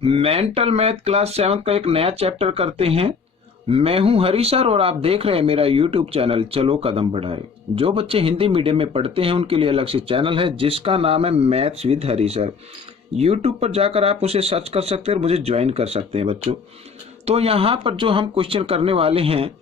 Mental math class 7 का एक नया चैप्टर करते हैं। मैं हूं हरी सर और आप देख रहे हैं मेरा यूट्यूब चैनल चलो कदम बढ़ाए। जो बच्चे हिंदी मीडियम में पढ़ते हैं उनके लिए अलग से चैनल है जिसका नाम है maths with Hari sir. YouTube पर जाकर आप उसे सर्च कर सकते हैं और मुझे ज्वाइन कर सकते हैं बच्चों। तो यहाँ पर जो हम क्वेश्चन करने वाले हैं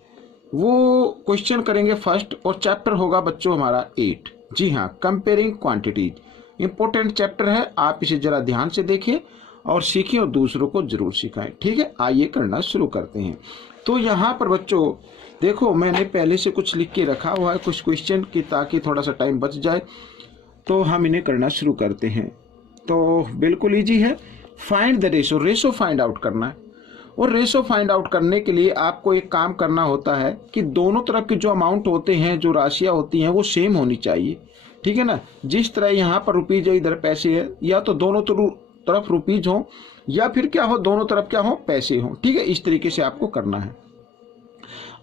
वो क्वेश्चन करेंगे फर्स्ट, और चैप्टर होगा बच्चों हमारा 8। जी हाँ, कंपेयरिंग क्वांटिटीज इंपॉर्टेंट चैप्टर है। आप इसे जरा ध्यान से देखिए और सीखें और दूसरों को जरूर सिखाएं। ठीक है, आइए करना शुरू करते हैं। तो यहाँ पर बच्चों देखो, मैंने पहले से कुछ लिख के रखा हुआ है कुछ क्वेश्चन की, ताकि थोड़ा सा टाइम बच जाए। तो हम इन्हें करना शुरू करते हैं। तो बिल्कुल ईजी है। Find the ratio, ratio find out करना है। और रेशो फाइंड आउट करने के लिए आपको एक काम करना होता है कि दोनों तरफ के जो अमाउंट होते हैं, जो राशियाँ होती हैं, वो सेम होनी चाहिए। ठीक है ना। जिस तरह यहाँ पर रुपीज है, इधर पैसे है, या तो दोनों तरफ रुपीज हो या फिर क्या हो, दोनों तरफ क्या हो, पैसे हो। ठीक है, इस तरीके से आपको करना है।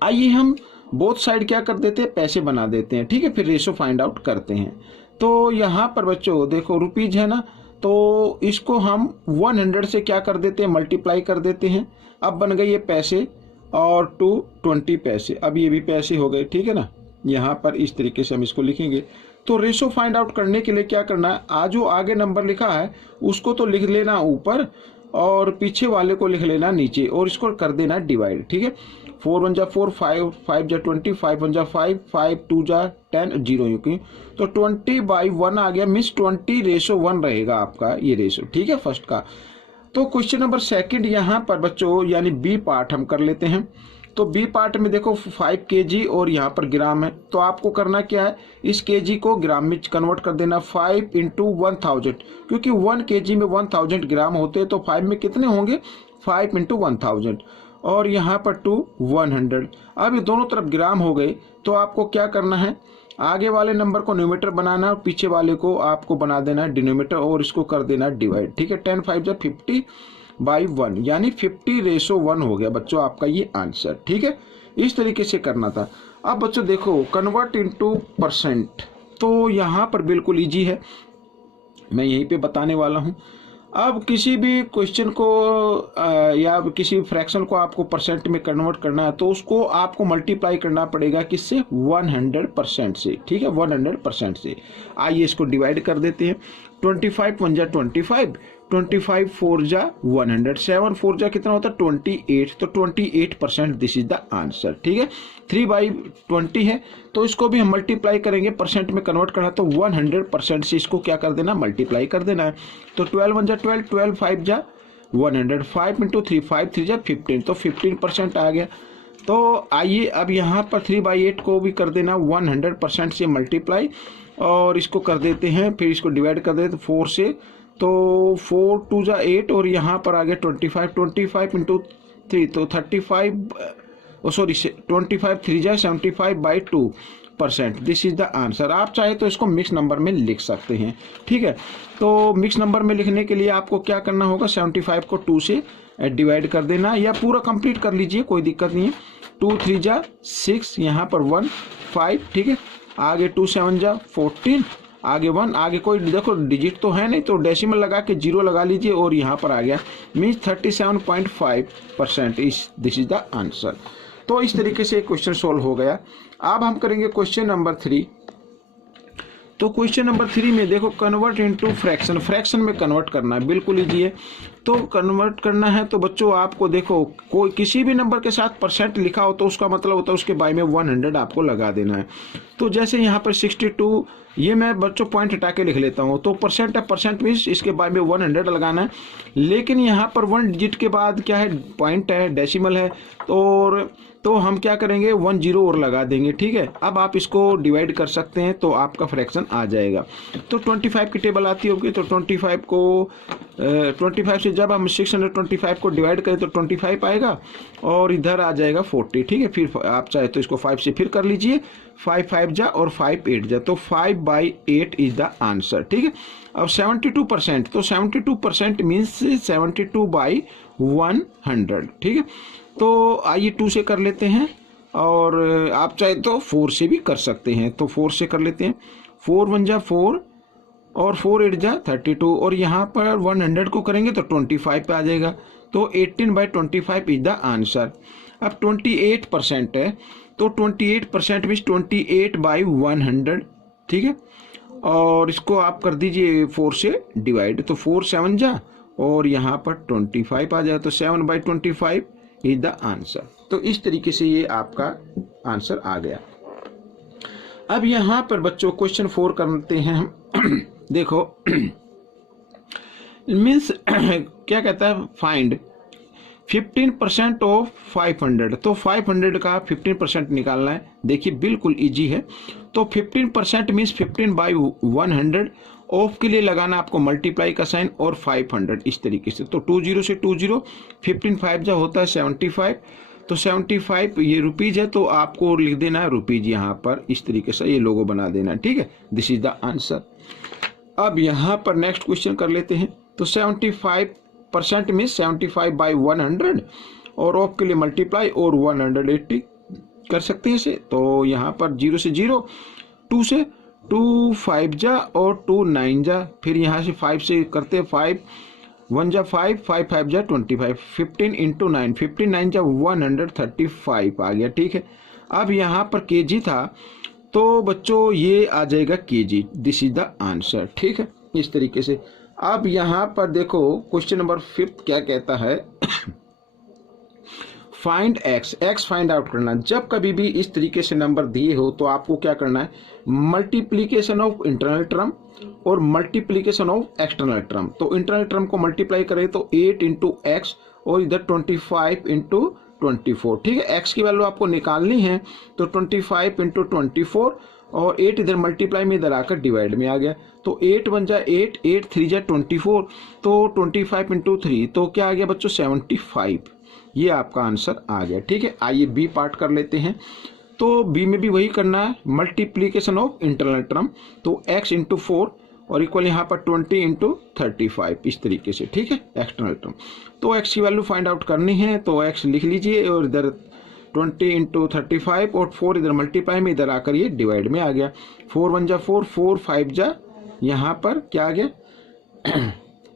आइए हम बोथ साइड क्या कर देते हैं, पैसे बना देते हैं। ठीक है, फिर रेशो फाइंड आउट करते हैं। तो यहाँ पर बच्चों देखो रुपीज है ना, तो इसको हम 100 से क्या कर देते हैं, मल्टीप्लाई कर देते हैं। अब बन गई ये पैसे और 220 पैसे। अब ये भी पैसे हो गए। ठीक है ना, यहाँ पर इस तरीके से हम इसको लिखेंगे। तो रेशो फाइंड आउट करने के लिए क्या करना है, जो आगे नंबर लिखा है उसको तो लिख लेना ऊपर और पीछे वाले को लिख लेना नीचे, और इसको कर देना डिवाइड। ठीक है, 4 1 जा 4, 5 जा 20, 5 1 जा 5, 5 2 जा 10, 0 यूँ। तो 20/1 आ गया, मीन्स 20:1 रहेगा आपका ये रेशो। ठीक है, फर्स्ट का। तो क्वेश्चन नंबर सेकंड यहाँ पर बच्चों यानी बी पार्ट हम कर लेते हैं। तो बी पार्ट में देखो 5 kg और यहाँ पर ग्राम है। तो आपको करना क्या है, इस kg को ग्राम में कन्वर्ट कर देना। 5 × 1000, क्योंकि 1 kg में 1000 ग्राम होते हैं। तो 5 में कितने होंगे, 5 × 1000, और यहाँ पर 100। अब ये दोनों तरफ ग्राम हो गए। तो आपको क्या करना है, आगे वाले नंबर को न्यूमरेटर बनाना और पीछे वाले को आपको बना देना है डिनोमिनेटर, और इसको कर देना डिवाइड। ठीक है, 10 5 जा 50/1, यानी 50:1 हो गया बच्चों आपका ये आंसर। ठीक है, इस तरीके से करना था। अब बच्चों देखो कन्वर्ट इनटू परसेंट, तो यहाँ पर बिल्कुल इजी है, मैं यहीं पे बताने वाला हूँ। अब किसी भी क्वेश्चन को या किसी फ्रैक्शन को आपको परसेंट में कन्वर्ट करना है, तो उसको आपको मल्टीप्लाई करना पड़ेगा किससे, 100% से। ठीक है, 100% से। आइए इसको डिवाइड कर देते हैं। 25 1 जा 25, 25 4 जा 100, 7 4 जा कितना होता है 28। तो 28%, दिस इज द आंसर। ठीक है, 3/20 है, तो इसको भी हम मल्टीप्लाई करेंगे, परसेंट में कन्वर्ट करना, तो 100% से इसको क्या कर देना, मल्टीप्लाई कर देना है। तो 12 1 जा 12, 12 5 जा 100, 5 × 3, 5 3 जा 15, तो 15% आ गया। तो आइए अब यहाँ पर 3/8 को भी कर देना 100% से मल्टीप्लाई, और इसको कर देते हैं, फिर इसको डिवाइड कर देते 4 से। तो 4 2 जा 8, और यहाँ पर आ गया 25, 25 × 3, तो 35, सॉरी 25 3 जा 75/2%, दिस इज द आंसर। आप चाहे तो इसको मिक्स नंबर में लिख सकते हैं। ठीक है, तो मिक्स नंबर में लिखने के लिए आपको क्या करना होगा, 75 को 2 से डिवाइड कर देना, या पूरा कंप्लीट कर लीजिए, कोई दिक्कत नहीं है। 2 3 जा 6, यहाँ पर 1 5। ठीक है, आगे 2 7 जा 14, आगे 1, आगे कोई देखो डिजिट तो है नहीं, तो डेसिमल लगा के 0 लगा लीजिए, और यहाँ पर आ गया, means 37.5%, this is the answer. तो इस तरीके से क्वेश्चन सोल्व हो गया। अब हम करेंगे क्वेश्चन नंबर 3। तो क्वेश्चन नंबर 3 में देखो कन्वर्ट इनटू फ्रैक्शन, फ्रैक्शन में कन्वर्ट करना है, बिल्कुल ईजी है। तो कन्वर्ट करना है तो बच्चों आपको देखो, कोई किसी भी नंबर के साथ परसेंट लिखा हो तो उसका मतलब होता है उसके बाय में 100 आपको लगा देना है। तो जैसे यहाँ पर 62, ये मैं बच्चों पॉइंट हटा के लिख लेता हूँ, तो परसेंट है, परसेंट मीन्स इसके बाय में 100 लगाना है। लेकिन यहाँ पर 1 डिजिट के बाद क्या है, पॉइंट है, डेसिमल है, और तो हम क्या करेंगे 1 0 और लगा देंगे। ठीक है, अब आप इसको डिवाइड कर सकते हैं, तो आपका फ्रैक्शन आ जाएगा। तो 25 की टेबल आती होगी, तो 25 से जब हम 625 को डिवाइड करें तो 25 आएगा, और इधर आ जाएगा 40। ठीक है, फिर आप चाहे तो इसको 5 से फिर कर लीजिए, 5 5 जा और 5 8 जा, तो 5/8 इज द आंसर। ठीक है, अब 72%, तो 72% मीन्स 72/100। ठीक है, तो आइए 2 से कर लेते हैं, और आप चाहे तो 4 से भी कर सकते हैं। तो 4 से कर लेते हैं, 4 1 जा 4, और 4 8 जा 32 और यहाँ पर 100 को करेंगे तो 25 पे आ जाएगा। तो 18/25 इज द आंसर। अब 28% है तो 28% मीन्स 28/100, ठीक है। और इसको आप कर दीजिए 4 से डिवाइड, तो 4 7 जा और यहाँ पर 25 आ जाए, तो 7/25 इज द आंसर। तो इस तरीके से ये आपका आंसर आ गया। अब यहाँ पर बच्चों क्वेश्चन 4 करते हैं हम। देखो मीन्स क्या कहता है, फाइंड 15% ऑफ 500। तो 500 का 15% निकालना है। देखिए बिल्कुल इजी है। तो 15% मीन्स 15/100। ऑफ के लिए लगाना आपको मल्टीप्लाई का साइन और 500 इस तरीके से। तो 20 से 20, 15 5 जा होता है 75। तो 75 ये रुपीज है, तो आपको लिख देना है रुपीज यहाँ पर इस तरीके से, ये लोगो बना देना है, ठीक है। This is the answer. अब यहाँ पर नेक्स्ट क्वेश्चन कर लेते हैं। तो 75% में 75/100 और ऑफ के लिए मल्टीप्लाई और 180 कर सकते हैं इसे। तो यहाँ पर 0 से 0, 2 से 2 5 जा और 2 9 जा, फिर यहाँ से 5 से करते हैं 5 1 जा 5 5 5 जा 25, 15 × 9, 15 9 जा 135 आ गया, ठीक है। अब यहाँ पर केजी था तो बच्चों ये आ जाएगा KG. This is the answer, ठीक है, इस तरीके से। अब यहाँ पर देखो क्वेश्चन नंबर 5 क्या कहता है। Find x, x find out करना। जब कभी भी इस तरीके से नंबर दिए हो तो आपको क्या करना है, मल्टीप्लीकेशन ऑफ इंटरनल टर्म और मल्टीप्लीकेशन ऑफ एक्सटर्नल टर्म। तो इंटरनल टर्म को मल्टीप्लाई करें तो 8 × x और इधर 25 × 24, ठीक है। x की वैल्यू आपको निकालनी है, तो 25 × 24 और 8 इधर मल्टीप्लाई में इधर आकर डिवाइड में आ गया। तो 8 1 जा 8, 8 3 जा 24, तो 25 × 3 तो क्या आ गया बच्चों 75। ये आपका आंसर आ गया, ठीक है। आइए बी पार्ट कर लेते हैं। तो बी में भी वही करना है, मल्टीप्लीकेशन ऑफ इंटरनल टर्म। तो x × 4 और इक्वल यहाँ पर 20 × 35 इस तरीके से, ठीक है, एक्सटर्नल टर्म। तो x की वैल्यू फाइंड आउट करनी है, तो x लिख लीजिए और इधर 20 × 35 और 4 इधर मल्टीप्लाई में इधर आकर ये डिवाइड में आ गया। 4 1 जा 4, 4 5 जा यहाँ पर क्या आ गया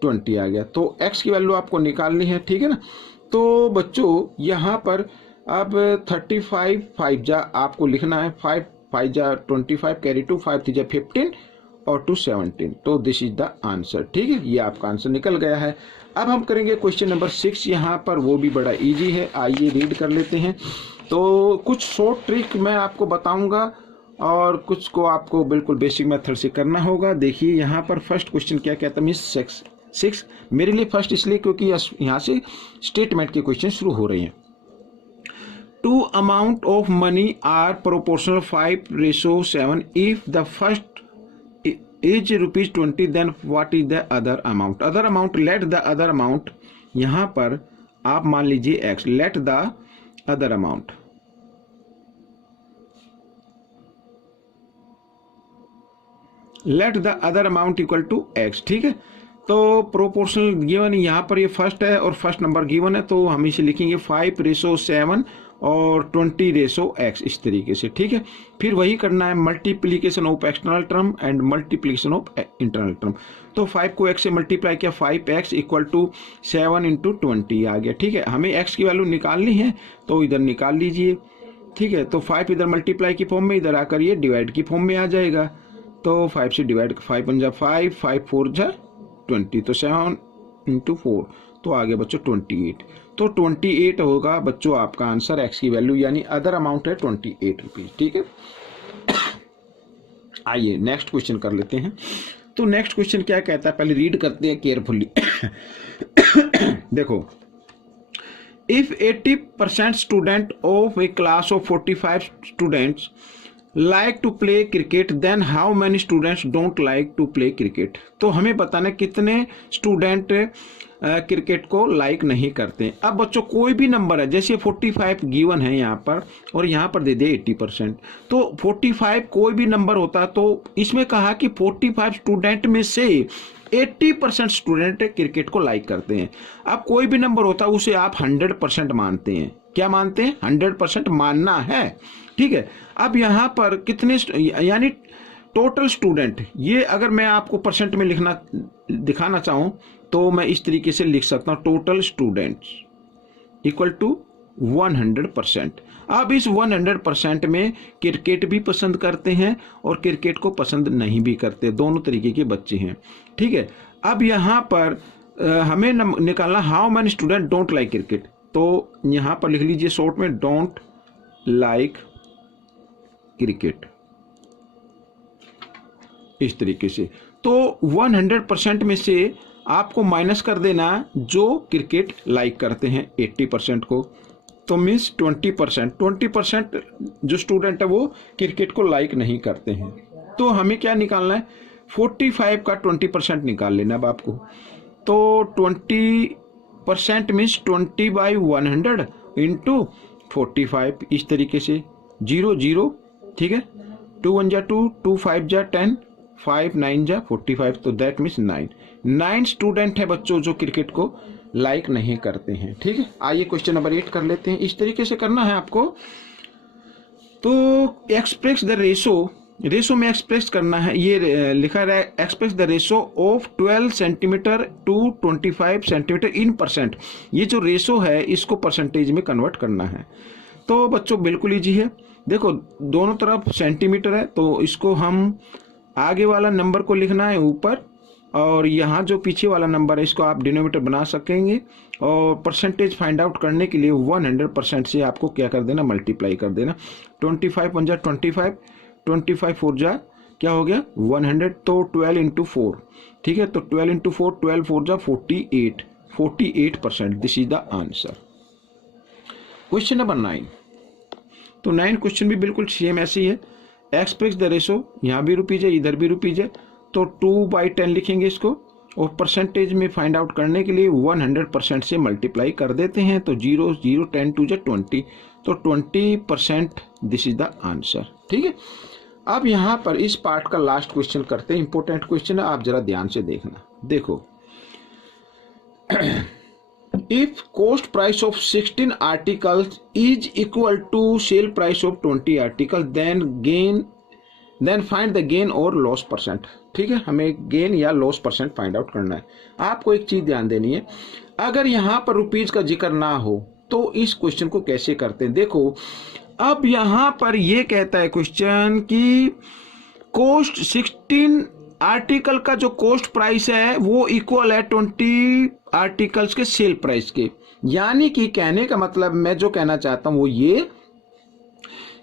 20 आ गया। तो x की वैल्यू आपको निकालनी है, ठीक है ना। तो बच्चों यहाँ पर अब 35 5 जा आपको लिखना है, 5 5 जा 25 कैरी 2, 5 3 जा 15 और 2 17। तो दिस इज द आंसर, ठीक है, ये आपका आंसर निकल गया है। अब हम करेंगे क्वेश्चन नंबर 6 यहाँ पर, वो भी बड़ा इजी है। आइए रीड कर लेते हैं। तो कुछ शॉर्ट ट्रिक मैं आपको बताऊंगा और कुछ को आपको बिल्कुल बेसिक मेथड से करना होगा। देखिए यहाँ पर फर्स्ट क्वेश्चन क्या कहता है, मिस 6 मेरे लिए फर्स्ट इसलिए क्योंकि यहाँ से स्टेटमेंट के क्वेश्चन शुरू हो रहे हैं। 2 amount of money are proportional 5:7 if the first is ₹20, then what is the other amount? Other amount, let the other amount, यहाँ पर आप मान लीजिए x, let the other amount, let the other amount equal to x, ठीक है। तो proportional given यहाँ पर ये फर्स्ट है और फर्स्ट नंबर गिवन है, तो हम इसे लिखेंगे 5:7 और 20:x इस तरीके से, ठीक है। फिर वही करना है multiplication of external term and multiplication of internal term. तो 5 को x से मल्टीप्लाई किया, 5x = 7 × 20 आ गया, ठीक है। हमें x की वैल्यू निकालनी है तो इधर निकाल लीजिए, ठीक है। तो 5 इधर मल्टीप्लाई की फॉर्म में, इधर आकर ये डिवाइड की फॉर्म में आ जाएगा। तो 5 से डिवाइड, 5 1 जा 5, 5 4 जा 20, तो 7 × 4 तो आ गया बच्चों 28। तो 28 होगा बच्चों आपका आंसर, एक्स की वैल्यू यानी अदर अमाउंट है 28 रुपीज, ठीक है। आइए नेक्स्ट क्वेश्चन कर लेते हैं। तो नेक्स्ट क्वेश्चन क्या कहता है, पहले रीड करते हैं केयरफुली। देखो, if 80% student of a class of 45 students like to play cricket, then how many students don't like to play cricket. तो हमें बताना कितने स्टूडेंट क्रिकेट को लाइक नहीं करते। अब बच्चों कोई भी नंबर है, जैसे 45 गिवन है यहाँ पर और यहाँ पर दे दे 80%, तो 45 कोई भी नंबर होता तो इसमें कहा कि 45 स्टूडेंट में से 80% स्टूडेंट क्रिकेट को लाइक करते हैं। अब कोई भी नंबर होता उसे आप 100% मानते हैं। क्या मानते हैं? 100% मानना है, ठीक है। अब यहाँ पर कितने यानी टोटल स्टूडेंट, ये अगर मैं आपको परसेंट में लिखना दिखाना चाहूँ तो मैं इस तरीके से लिख सकता हूँ, टोटल स्टूडेंट्स इक्वल टू 100%। अब इस 100% में क्रिकेट भी पसंद करते हैं और क्रिकेट को पसंद नहीं भी करते, दोनों तरीके के बच्चे हैं, ठीक है। अब यहाँ पर हमें निकालना how many student don't like cricket, तो यहाँ पर लिख लीजिए शॉर्ट में डोंट लाइक क्रिकेट, इस तरीके से। तो 100% में से आपको माइनस कर देना जो क्रिकेट लाइक करते हैं 80% को, तो मीन्स 20% जो स्टूडेंट है वो क्रिकेट को लाइक नहीं करते हैं। तो हमें क्या निकालना है, 45 का 20% निकाल लेना अब आपको। तो 20% मीन्स 20/100 इंटू 45, इस तरीके से 0 0, ठीक है। 2 1 जा 2, 2 5 जा 10, 5 9 जा 45, तो दैट मीन्स 9 स्टूडेंट है बच्चों जो क्रिकेट को लाइक नहीं करते हैं, ठीक है। आइए क्वेश्चन नंबर 8 कर लेते हैं। इस तरीके से करना है आपको। तो एक्सप्रेस द रेशो में एक्सप्रेस करना है, ये लिखा रहा है express the ratio of 12 centimetre to 25 centimetre in percent. ये जो रेशो है इसको परसेंटेज में कन्वर्ट करना है। तो बच्चों बिल्कुल ईजी है, देखो दोनों तरफ सेंटीमीटर है तो इसको हम आगे वाला नंबर को लिखना है ऊपर, और यहाँ जो पीछे वाला नंबर है इसको आप डिनोमिनेटर बना सकेंगे। और परसेंटेज फाइंड आउट करने के लिए 100% से आपको क्या कर देना, मल्टीप्लाई कर देना। 25 1 जा 25, 25 4 जा क्या हो गया 100, तो 12 इंटू 4, ठीक है। तो 12 इंटू 4, 12 4 जा 48%। This is the answer. Question number 9। तो 9 क्वेश्चन भी बिल्कुल सेम ऐसे ही है। एक्सप्रेस द रेशो, यहाँ भी रुपीज है इधर भी रुपीज है, तो 2/10 लिखेंगे इसको, और परसेंटेज में फाइंड आउट करने के लिए 100% से मल्टीप्लाई कर देते हैं। तो 0 0 10 2 जा 20, तो 20%। दिस इज द आंसर, ठीक है। अब यहाँ पर इस पार्ट का लास्ट क्वेश्चन करते हैं, इंपॉर्टेंट क्वेश्चन है, आप जरा ध्यान से देखना। देखो if cost price of 16 articles is equal to sale price of 20 articles, then find the gain or loss percent, ठीक है। हमें गेन या लॉस परसेंट फाइंड आउट करना है। आपको एक चीज ध्यान देनी है, अगर यहाँ पर रुपीज का जिक्र ना हो तो इस क्वेश्चन को कैसे करते हैं। देखो अब यहाँ पर ये कहता है क्वेश्चन कि कॉस्ट 16 आर्टिकल का जो कॉस्ट प्राइस है वो इक्वल है 20 आर्टिकल्स के सेल प्राइस के। यानी कि कहने का मतलब मैं जो कहना चाहता हूं वो ये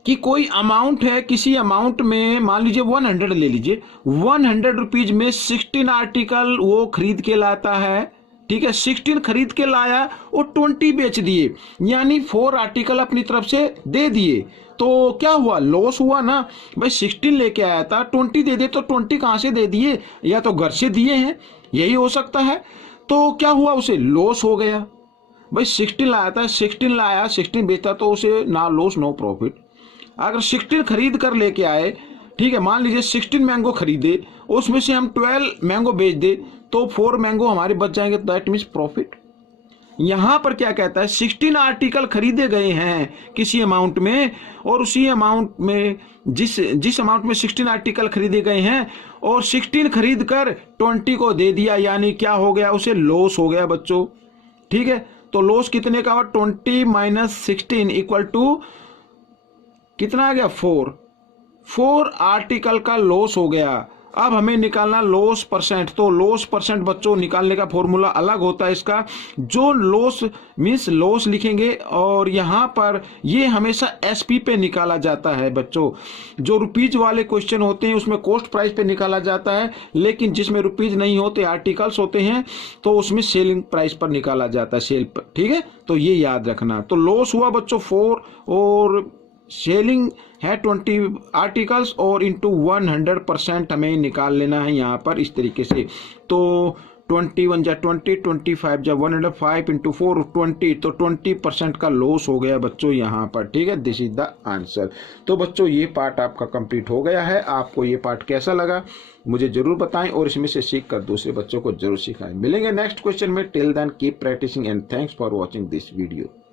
कि कोई अमाउंट है, किसी अमाउंट में मान लीजिए 100 ले लीजिए, 100 रुपीज में 16 आर्टिकल वो खरीद के लाता है, ठीक है। 16 खरीद के लाया और 20 बेच दिए, यानी 4 आर्टिकल अपनी तरफ से दे दिए। तो क्या हुआ, लॉस हुआ ना भाई। 16 लेके आया था, 20 दे दे, तो 20 कहां से दे दिए, या तो घर से दिए हैं, यही हो सकता है। तो क्या हुआ, उसे लॉस हो गया भाई। 16 लाया था, 16 लाया, 16 बेचता, तो उसे ना लॉस नो प्रॉफिट। अगर 16 खरीद कर लेके आए, ठीक है, मान लीजिए 16 मैंगो खरीदे, उसमें से हम 12 मैंगो बेच दे, तो 4 मैंगो हमारे बच जाएंगे, दैट मीन्स प्रॉफिट। यहां पर क्या कहता है, 16 आर्टिकल खरीदे गए हैं किसी अमाउंट में, और उसी अमाउंट में जिस अमाउंट में 16 आर्टिकल खरीदे गए हैं, और 16 खरीद कर 20 को दे दिया, यानी क्या हो गया, उसे लॉस हो गया बच्चों, ठीक है। तो लॉस कितने का हुआ, 20 माइनस 16 इक्वल टू कितना आ गया, 4 आर्टिकल का लॉस हो गया। अब हमें निकालना लॉस परसेंट। तो लॉस परसेंट बच्चों निकालने का फॉर्मूला अलग होता है इसका, जो लॉस मीन्स लॉस लिखेंगे, और यहाँ पर ये हमेशा एसपी पे निकाला जाता है बच्चों। जो रुपीज वाले क्वेश्चन होते हैं उसमें कॉस्ट प्राइस पे निकाला जाता है, लेकिन जिसमें रुपीज नहीं होते, आर्टिकल्स होते हैं, तो उसमें सेलिंग प्राइस पर निकाला जाता है, सेल पर, ठीक है। तो ये याद रखना। तो लॉस हुआ बच्चों 4, और सेलिंग है 20 आर्टिकल्स, और इंटू 100% हमें निकाल लेना है यहाँ पर इस तरीके से। तो 21 जा 20, 25 जा 100, 5 इंटू 4 20, तो 20% का लॉस हो गया बच्चों यहाँ पर, ठीक है। This is the answer. तो बच्चों ये पार्ट आपका कंप्लीट हो गया है। आपको ये पार्ट कैसा लगा मुझे जरूर बताएं, और इसमें से सीख कर दूसरे बच्चों को जरूर सिखाएं। मिलेंगे नेक्स्ट क्वेश्चन में। Till then keep practising and thanks for watching this video.